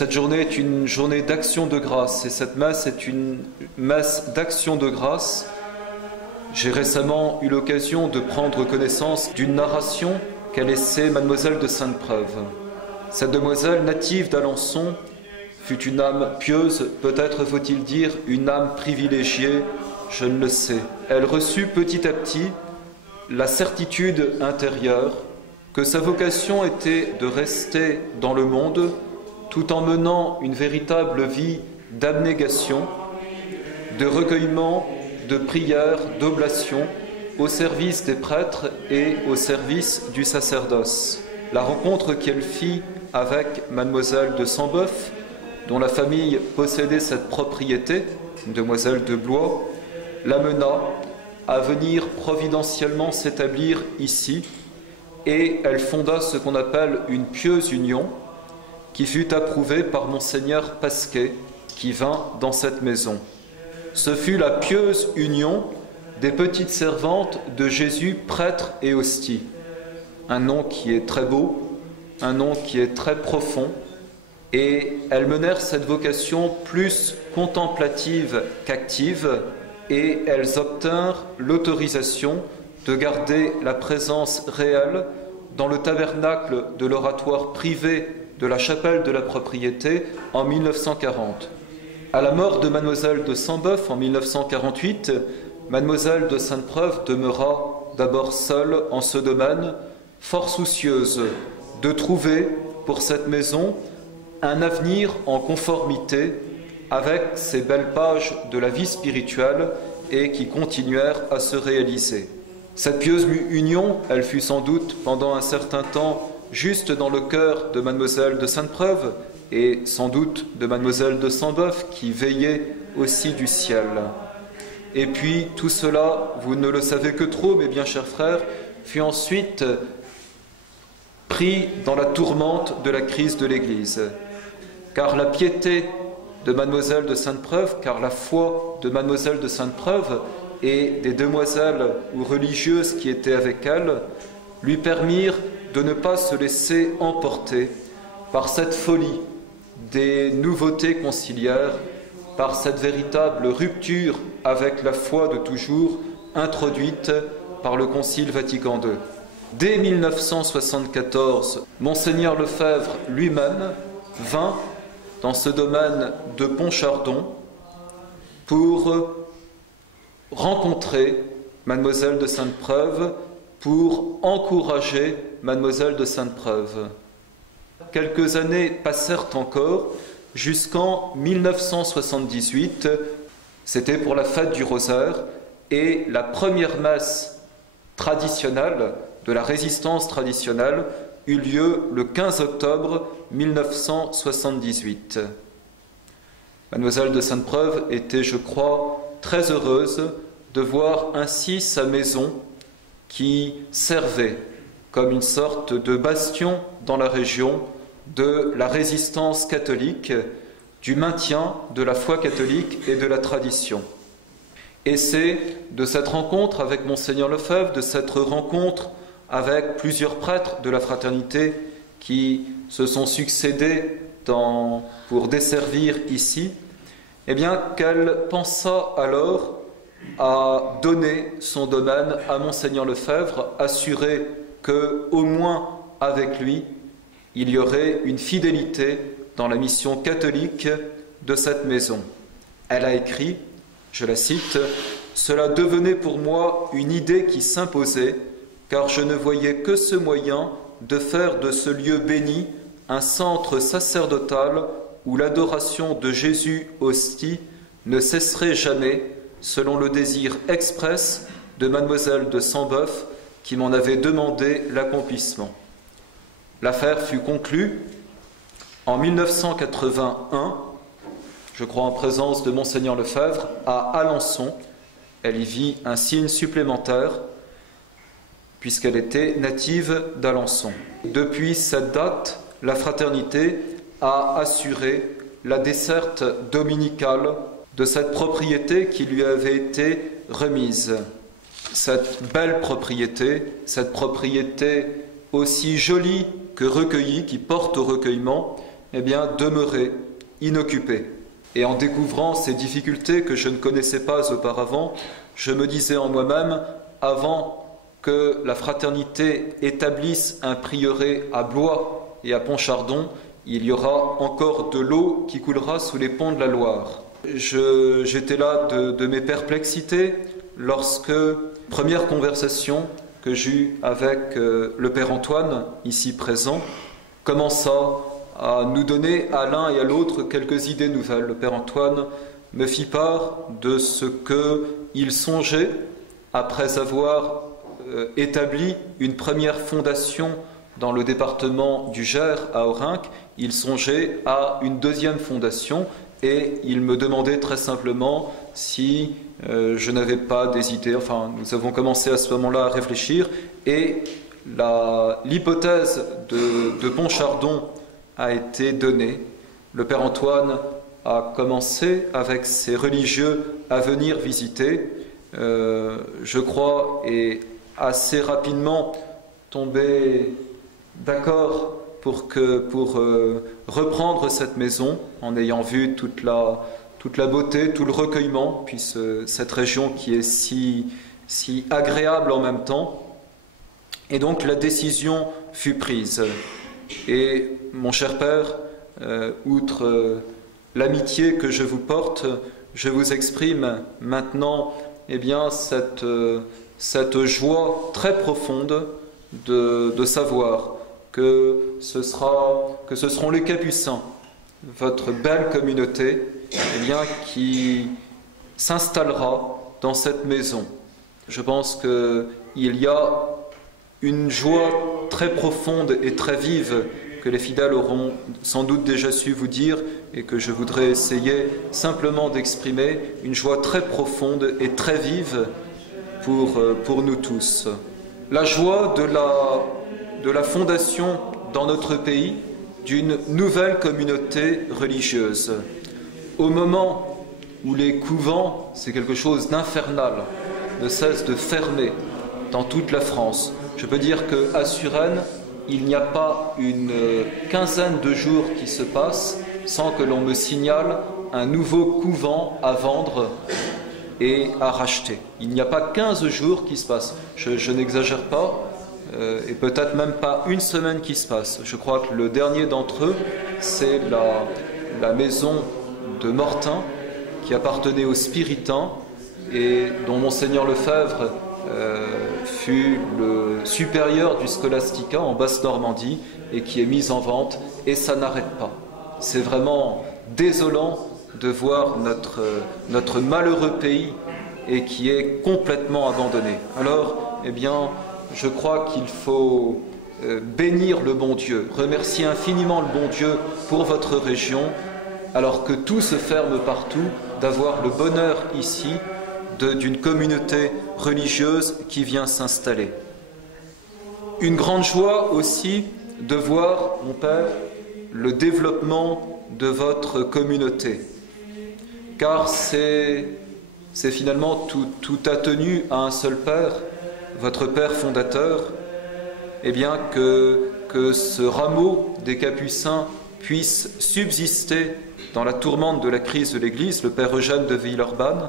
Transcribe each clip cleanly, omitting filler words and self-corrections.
Cette journée est une journée d'action de grâce et cette messe est une messe d'action de grâce. J'ai récemment eu l'occasion de prendre connaissance d'une narration qu'a laissée Mademoiselle de Sainte-Preuve. Cette demoiselle native d'Alençon fut une âme pieuse, peut-être faut-il dire une âme privilégiée, je ne le sais. Elle reçut petit à petit la certitude intérieure que sa vocation était de rester dans le monde tout en menant une véritable vie d'abnégation, de recueillement, de prière, d'oblation au service des prêtres et au service du sacerdoce. La rencontre qu'elle fit avec Mademoiselle de Sambeuf, dont la famille possédait cette propriété, une demoiselle de Blois, l'amena à venir providentiellement s'établir ici, et elle fonda ce qu'on appelle une pieuse union, qui fut approuvée par Monseigneur Pasquet, qui vint dans cette maison. Ce fut la pieuse union des petites servantes de Jésus, prêtre et hostie. Un nom qui est très beau, un nom qui est très profond, et elles menèrent cette vocation plus contemplative qu'active, et elles obtinrent l'autorisation de garder la présence réelle dans le tabernacle de l'oratoire privé de la chapelle de la propriété en 1940. À la mort de Mademoiselle de Sambeuf en 1948, Mademoiselle de Sainte-Preuve demeura d'abord seule en ce domaine, fort soucieuse de trouver pour cette maison un avenir en conformité avec ces belles pages de la vie spirituelle et qui continuèrent à se réaliser. Cette pieuse union, elle fut sans doute pendant un certain temps juste dans le cœur de Mademoiselle de Sainte-Preuve et sans doute de Mademoiselle de Sambeuf qui veillait aussi du ciel. Et puis tout cela, vous ne le savez que trop, mes bien chers frères, fut ensuite pris dans la tourmente de la crise de l'Église. Car la piété de Mademoiselle de Sainte-Preuve, car la foi de Mademoiselle de Sainte-Preuve et des demoiselles ou religieuses qui étaient avec elle, lui permirent de ne pas se laisser emporter par cette folie des nouveautés conciliaires, par cette véritable rupture avec la foi de toujours introduite par le Concile Vatican II. Dès 1974, Monseigneur Lefebvre lui-même vint dans ce domaine de Pontchardon pour rencontrer Mademoiselle de Sainte-Preuve, pour encourager Mademoiselle de Sainte-Preuve. Quelques années passèrent encore jusqu'en 1978, c'était pour la fête du Rosaire, et la première messe traditionnelle de la résistance traditionnelle eut lieu le 15 octobre 1978. Mademoiselle de Sainte-Preuve était, je crois, très heureuse de voir ainsi sa maison qui servait comme une sorte de bastion dans la région de la résistance catholique, du maintien de la foi catholique et de la tradition. Et c'est de cette rencontre avec Monseigneur Lefebvre, de cette rencontre avec plusieurs prêtres de la fraternité qui se sont succédés pour desservir ici, eh bien qu'elle pensa alors à donner son domaine à Monseigneur Lefebvre, assuré qu'au moins avec lui, il y aurait une fidélité dans la mission catholique de cette maison. Elle a écrit, je la cite, « Cela devenait pour moi une idée qui s'imposait, car je ne voyais que ce moyen de faire de ce lieu béni un centre sacerdotal où l'adoration de Jésus hostie ne cesserait jamais, selon le désir express de Mademoiselle de Sambeuf, qui m'en avait demandé l'accomplissement. » L'affaire fut conclue en 1981, je crois en présence de Monseigneur Lefebvre, à Alençon. Elle y vit un signe supplémentaire, puisqu'elle était native d'Alençon. Depuis cette date, la fraternité a assuré la desserte dominicale de cette propriété qui lui avait été remise. Cette belle propriété, cette propriété aussi jolie que recueillie, qui porte au recueillement, eh bien, demeurer inoccupé. Et en découvrant ces difficultés que je ne connaissais pas auparavant, je me disais en moi-même, avant que la fraternité établisse un prieuré à Blois et à Pontchardon, il y aura encore de l'eau qui coulera sous les ponts de la Loire. J'étais là de mes perplexités lorsque, première conversation que j'eus avec le Père Antoine, ici présent, commença à nous donner à l'un et à l'autre quelques idées nouvelles. Le Père Antoine me fit part de ce qu'il songeait, après avoir établi une première fondation dans le département du Gers, à Aurunc, il songeait à une deuxième fondation et il me demandait très simplement si je n'avais pas des idées. Enfin, nous avons commencé à ce moment-là à réfléchir et l'hypothèse de Pontchardon a été donnée. Le Père Antoine a commencé avec ses religieux à venir visiter, je crois, et assez rapidement tombé d'accord pour reprendre cette maison, en ayant vu toute la beauté, tout le recueillement, puis cette région qui est si agréable en même temps. Et donc la décision fut prise. Et mon cher Père, outre l'amitié que je vous porte, je vous exprime maintenant cette joie très profonde de savoir que ce seront les Capucins, votre belle communauté, qui s'installera dans cette maison. Je pense qu'il y a une joie très profonde et très vive que les fidèles auront sans doute déjà su vous dire et que je voudrais essayer simplement d'exprimer, une joie très profonde et très vive pour nous tous. La joie de la fondation dans notre pays d'une nouvelle communauté religieuse. Au moment où les couvents, c'est quelque chose d'infernal, ne cessent de fermer dans toute la France, je peux dire qu'à Suresnes, il n'y a pas une quinzaine de jours qui se passent sans que l'on me signale un nouveau couvent à vendre et à racheter. Il n'y a pas 15 jours qui se passent. Je n'exagère pas, et peut-être même pas une semaine qui se passe. Je crois que le dernier d'entre eux, c'est la maison de Mortain, qui appartenait aux Spiritains et dont Monseigneur Lefebvre fut le supérieur du Scholastica en Basse-Normandie et qui est mise en vente, et ça n'arrête pas. C'est vraiment désolant de voir notre malheureux pays et qui est complètement abandonné. Alors, je crois qu'il faut bénir le bon Dieu, remercier infiniment le bon Dieu pour votre région, alors que tout se ferme partout, d'avoir le bonheur ici d'une communauté religieuse qui vient s'installer. Une grande joie aussi de voir, mon Père, le développement de votre communauté, car c'est finalement tout attenu à un seul Père, votre Père fondateur, que ce rameau des Capucins puisse subsister dans la tourmente de la crise de l'Église, le Père Eugène de Villeurbanne,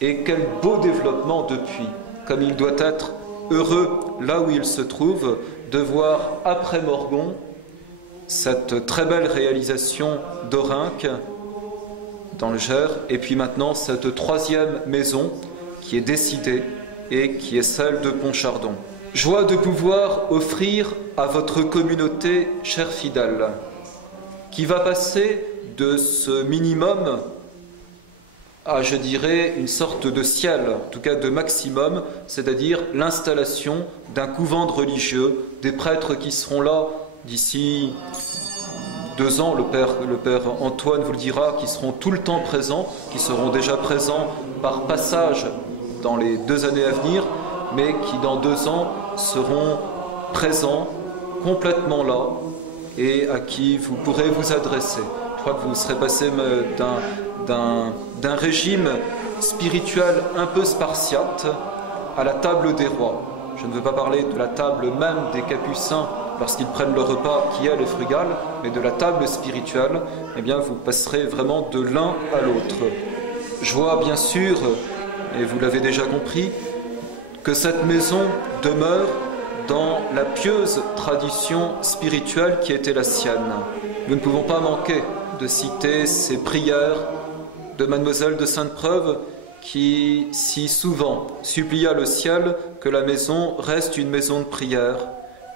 et quel beau développement depuis, comme il doit être heureux là où il se trouve, de voir après Morgon cette très belle réalisation d'Aurunc dans le Gers, et puis maintenant cette troisième maison qui est décidée et qui est celle de Pontchardon. Joie de pouvoir offrir à votre communauté, chers fidèles, qui va passer de ce minimum à, je dirais, une sorte de ciel, en tout cas de maximum, c'est-à-dire l'installation d'un couvent de religieux, des prêtres qui seront là d'ici 2 ans, le Père Antoine vous le dira, qui seront tout le temps présents, qui seront déjà présents par passage dans les 2 années à venir, mais qui dans 2 ans seront présents, complètement là, et à qui vous pourrez vous adresser. Je crois que vous serez passé d'un régime spirituel un peu spartiate à la table des rois. Je ne veux pas parler de la table même des Capucins, parce qu'ils prennent le repas qui elle est frugal, mais de la table spirituelle, eh bien vous passerez vraiment de l'un à l'autre. Je vois bien sûr, et vous l'avez déjà compris, que cette maison demeure dans la pieuse tradition spirituelle qui était la sienne. Nous ne pouvons pas manquer de citer ces prières de Mademoiselle de Sainte-Preuve qui si souvent supplia le ciel que la maison reste une maison de prière.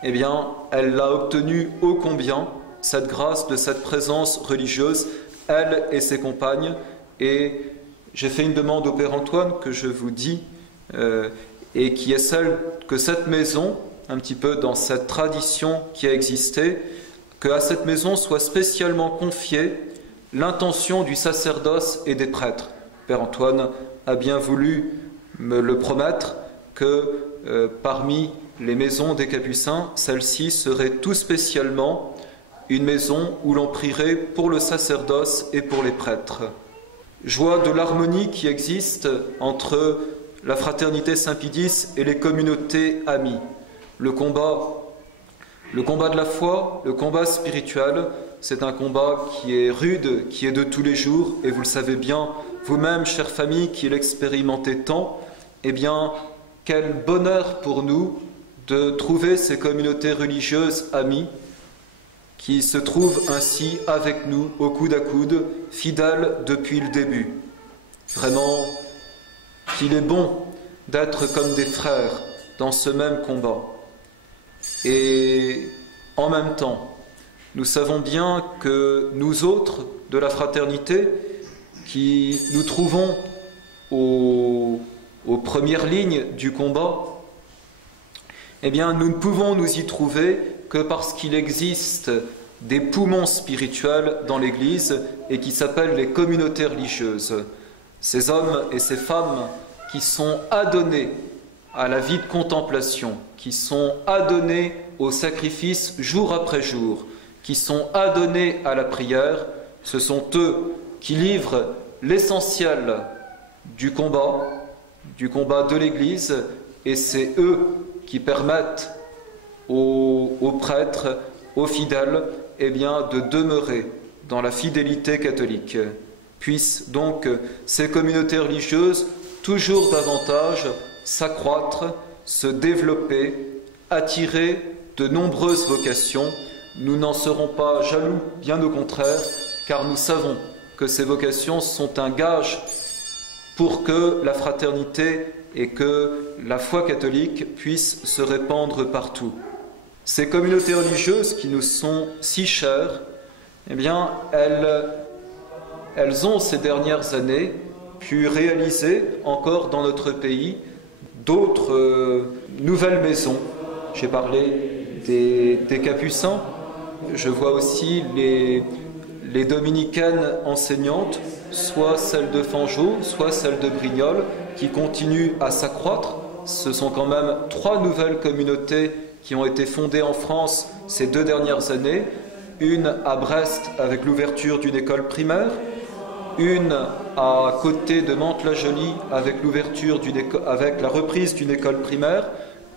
Eh bien, elle l'a obtenue ô combien, cette grâce de cette présence religieuse, elle et ses compagnes. Et j'ai fait une demande au Père Antoine que je vous dis, et qui est celle que cette maison, un petit peu dans cette tradition qui a existé, qu'à cette maison soit spécialement confiée l'intention du sacerdoce et des prêtres. Père Antoine a bien voulu me le promettre que parmi les maisons des Capucins, celle-ci serait tout spécialement une maison où l'on prierait pour le sacerdoce et pour les prêtres. Je vois de l'harmonie qui existe entre la fraternité Saint-Pidis et les communautés amies. Le combat de la foi, le combat spirituel, c'est un combat qui est rude, qui est de tous les jours, et vous le savez bien, vous-même, chère famille, qui l'expérimentez tant, eh bien, quel bonheur pour nous de trouver ces communautés religieuses amies qui se trouvent ainsi avec nous, au coude à coude, fidèles depuis le début. Vraiment, qu'il est bon d'être comme des frères dans ce même combat. Et en même temps, nous savons bien que nous autres de la fraternité, qui nous trouvons aux premières lignes du combat, eh bien, nous ne pouvons nous y trouver que parce qu'il existe des poumons spirituels dans l'Église et qui s'appellent les communautés religieuses. Ces hommes et ces femmes qui sont adonnés à la vie de contemplation, qui sont adonnés au sacrifice jour après jour, qui sont adonnés à la prière, ce sont eux qui livrent l'essentiel du combat de l'Église, et c'est eux qui permettent aux prêtres, aux fidèles, eh bien, de demeurer dans la fidélité catholique. Puissent donc ces communautés religieuses toujours davantage s'accroître, se développer, attirer de nombreuses vocations. Nous n'en serons pas jaloux, bien au contraire, car nous savons que ces vocations sont un gage pour que la fraternité et que la foi catholique puissent se répandre partout. Ces communautés religieuses qui nous sont si chères, eh bien, elles ont ces dernières années pu réaliser encore dans notre pays d'autres nouvelles maisons. J'ai parlé des Capucins, je vois aussi les dominicaines enseignantes, soit celles de Fangeau, soit celles de Brignoles, qui continuent à s'accroître. Ce sont quand même 3 nouvelles communautés qui ont été fondées en France ces 2 dernières années. Une à Brest avec l'ouverture d'une école primaire, une à côté de Mantes-la-Jolie avec avec la reprise d'une école primaire,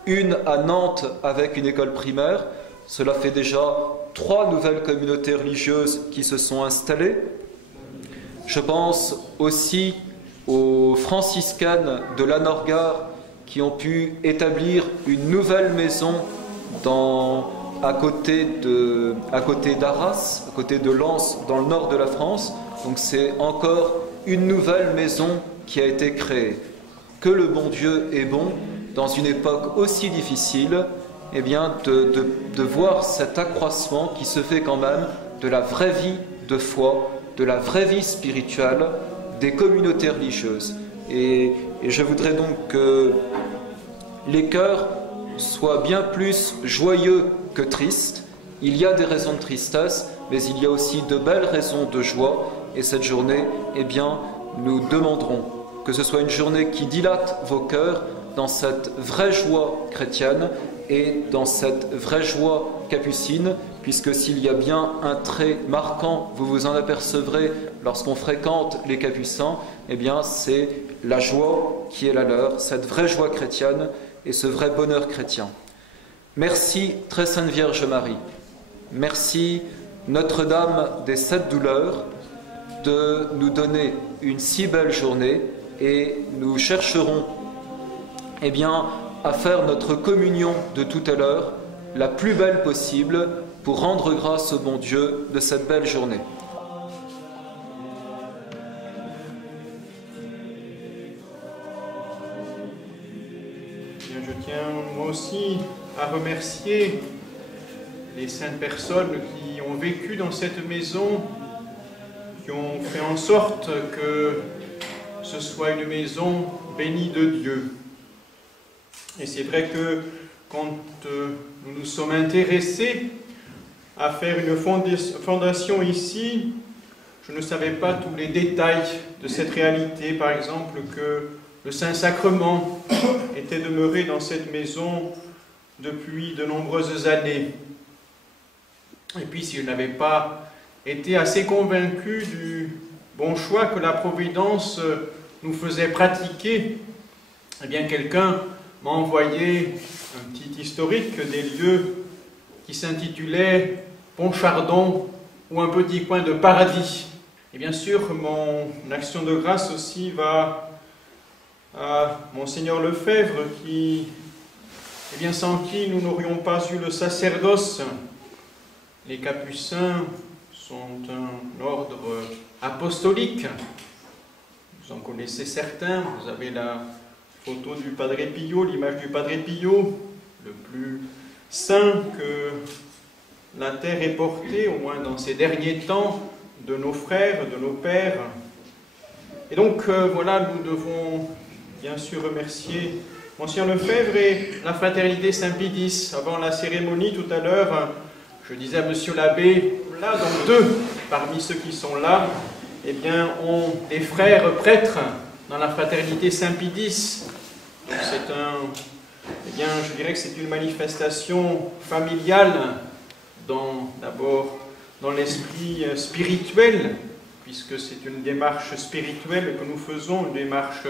une à Nantes avec une école primaire. Cela fait déjà 3 nouvelles communautés religieuses qui se sont installées. Je pense aussi aux franciscaines de Lanorgard qui ont pu établir une nouvelle maison à côté d'Arras, à côté de Lens, dans le nord de la France. Donc c'est encore une nouvelle maison qui a été créée. Que le bon Dieu est bon, dans une époque aussi difficile, eh bien de voir cet accroissement qui se fait quand même de la vraie vie de foi, de la vraie vie spirituelle des communautés religieuses. Et je voudrais donc que les cœurs soient bien plus joyeux que tristes. Il y a des raisons de tristesse, mais il y a aussi de belles raisons de joie. Et cette journée, eh bien, nous demanderons que ce soit une journée qui dilate vos cœurs dans cette vraie joie chrétienne et dans cette vraie joie capucine, puisque s'il y a bien un trait marquant, vous vous en apercevrez lorsqu'on fréquente les Capucins, eh bien c'est la joie qui est la leur, cette vraie joie chrétienne et ce vrai bonheur chrétien. Merci, très sainte Vierge Marie. Merci, Notre-Dame des Sept Douleurs, de nous donner une si belle journée, et nous chercherons à faire notre communion de tout à l'heure la plus belle possible pour rendre grâce au bon Dieu de cette belle journée. Bien, je tiens moi aussi à remercier les saintes personnes qui ont vécu dans cette maison, qui ont fait en sorte que ce soit une maison bénie de Dieu. Et c'est vrai que quand nous nous sommes intéressés à faire une fondation ici, je ne savais pas tous les détails de cette réalité. Par exemple, que le Saint-Sacrement était demeuré dans cette maison depuis de nombreuses années. Et puis, si je n'avais pas été assez convaincu du bon choix que la Providence nous faisait pratiquer, eh bien, quelqu'un m'a envoyé un petit historique des lieux qui s'intitulait Pontchardon ou un petit coin de paradis. Et bien sûr, mon action de grâce aussi va à Monseigneur Lefebvre, qui, sans qui nous n'aurions pas eu le sacerdoce. Les Capucins sont un ordre apostolique. Vous en connaissez certains. Vous avez la photo du Padre Pio, l'image du Padre Pio, le plus saint que la terre ait porté, au moins dans ces derniers temps, de nos frères, de nos pères. Et donc, voilà, nous devons bien sûr remercier Monseigneur Lefebvre et la Fraternité Saint-Pédis. Avant la cérémonie, tout à l'heure, je disais à Monsieur l'abbé, là, donc deux parmi ceux qui sont là, ont des frères prêtres dans la Fraternité Saint-Pédis. C'est je dirais que c'est une manifestation familiale, d'abord dans l'esprit spirituel, puisque c'est une démarche spirituelle que nous faisons, une démarche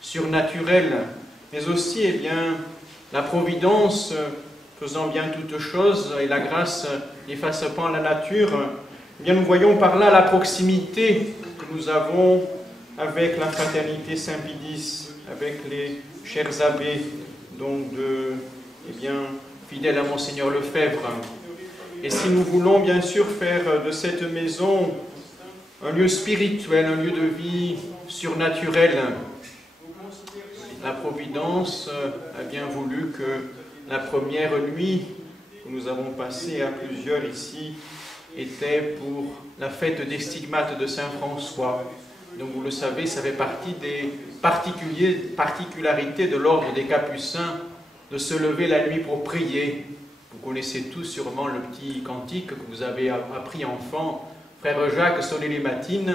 surnaturelle, mais aussi, la providence faisant bien toutes choses et la grâce n'efface pas la nature. Nous voyons par là la proximité que nous avons avec la Fraternité Saint-Pédis, avec les chers abbés, fidèles à Monseigneur Lefebvre. Et si nous voulons bien sûr faire de cette maison un lieu spirituel, un lieu de vie surnaturel, la Providence a bien voulu que la première nuit que nous avons passée à plusieurs ici était pour la fête des stigmates de Saint François. Donc vous le savez, ça fait partie des particularités de l'ordre des Capucins de se lever la nuit pour prier. Vous connaissez tous sûrement le petit cantique que vous avez appris enfant. Frère Jacques, sonnez les matines.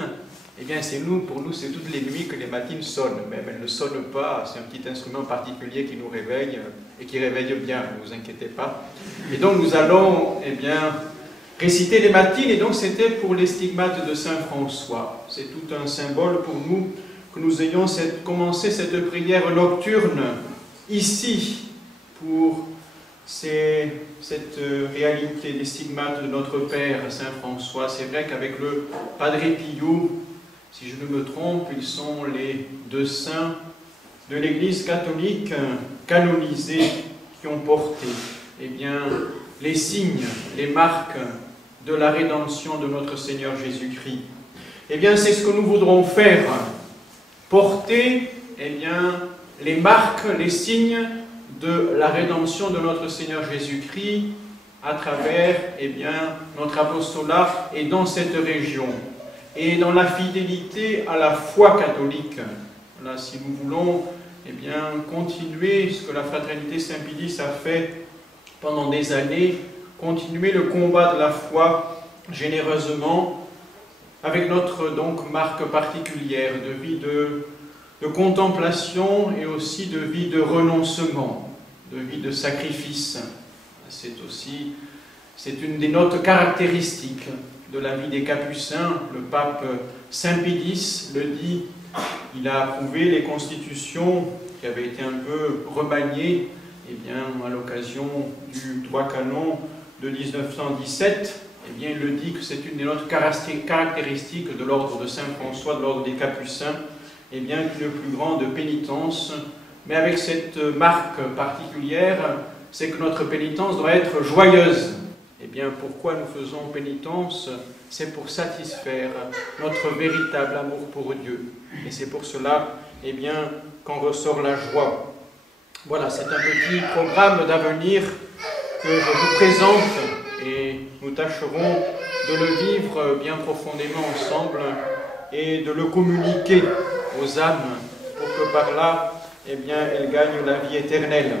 Pour nous, c'est toutes les nuits que les matines sonnent. Même elles ne sonnent pas, c'est un petit instrument particulier qui nous réveille et qui réveille bien, ne vous inquiétez pas. Et donc nous allons, réciter les matines, et donc c'était pour les stigmates de Saint François. C'est tout un symbole pour nous que nous ayons commencé cette prière nocturne ici pour cette réalité des stigmates de notre Père Saint François. C'est vrai qu'avec le Padre Pio, si je ne me trompe, ils sont les deux saints de l'Église catholique canonisés qui ont porté les signes, les marques de la rédemption de notre Seigneur Jésus-Christ. C'est ce que nous voudrons faire, porter les marques, les signes de la rédemption de notre Seigneur Jésus-Christ à travers notre apostolat et dans cette région, et dans la fidélité à la foi catholique. Voilà, si nous voulons continuer ce que la Fraternité Saint-Pédis a fait pendant des années, continuer le combat de la foi généreusement, avec notre marque particulière de vie de contemplation et aussi de vie de renoncement, de vie de sacrifice. C'est une des notes caractéristiques de la vie des Capucins. Le pape Saint-Pédis le dit, il a approuvé les constitutions qui avaient été un peu remaniées eh bien, à l'occasion du droit canon de 1917, eh bien, il le dit que c'est une des notes caractéristiques de l'ordre de Saint-François, de l'ordre des Capucins, eh bien, qu'une plus grande pénitence, mais avec cette marque particulière, c'est que notre pénitence doit être joyeuse. Eh bien, pourquoi nous faisons pénitence? C'est pour satisfaire notre véritable amour pour Dieu. Et c'est pour cela, eh bien, qu'en ressort la joie. Voilà, c'est un petit programme d'avenir que je vous présente et nous tâcherons de le vivre bien profondément ensemble et de le communiquer aux âmes pour que par là, eh bien, elles gagnent la vie éternelle.